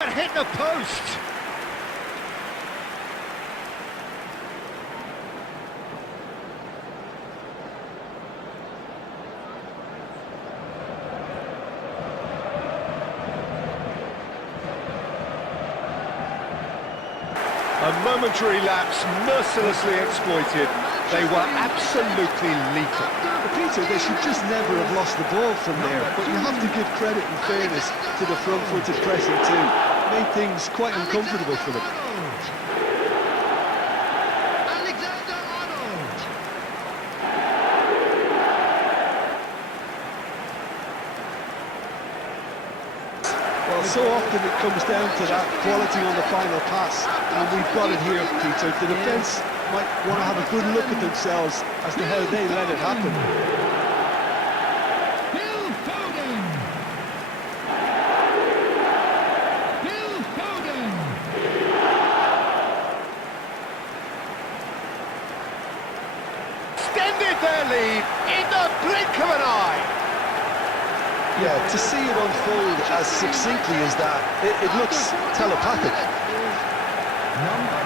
Hit the post. A momentary lapse, mercilessly exploited. They were absolutely lethal. Peter, they should just never have lost the ball from there, but you have to give credit and fairness to the front-footed pressing too. Made things quite uncomfortable for them. Well, so often it comes down to that quality on the final pass, and we've got it here, Peter. The defence might want to have a good look at themselves as to how they let it happen. Extended their lead in the blink of an eye. Yeah, to see it unfold as succinctly as that, it looks telepathic. Number